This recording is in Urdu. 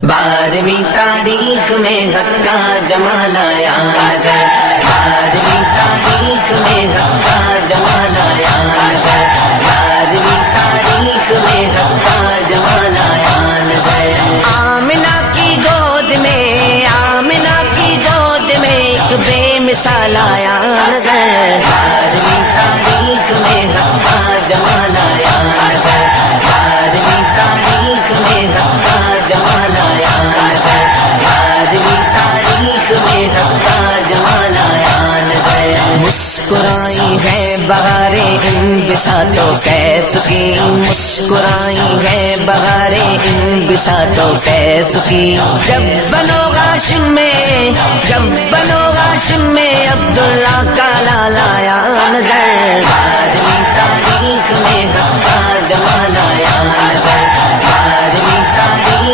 بارہویں تاریخ میں حق کا جمال آیا نظر، بارہویں تاریخ میں حق کا جمال آیا نظر، بارہویں تاریخ میں حق کا جمال آیا نظر۔ آمنہ کی گود میں، آمنہ کی گود میں ایک بے مثال آیا نظر، بارہویں تاریخ میں حق کا جمال آیا نظر، بارہویں تاریخ میں حق کا جمال آیا نظر، بارہویں تاریخ میں حق کا جمال آیا نظر۔ مسکرائی ہے بہاریں ان بساط و کیف کی، مسکرائی ہے بہاریں ان بساط و کیف کی، جب بنو ہاشم میں، جب بنو ہاشم میں عبداللہ کا لالا آیا نظر، بارہویں تاریخ میں حق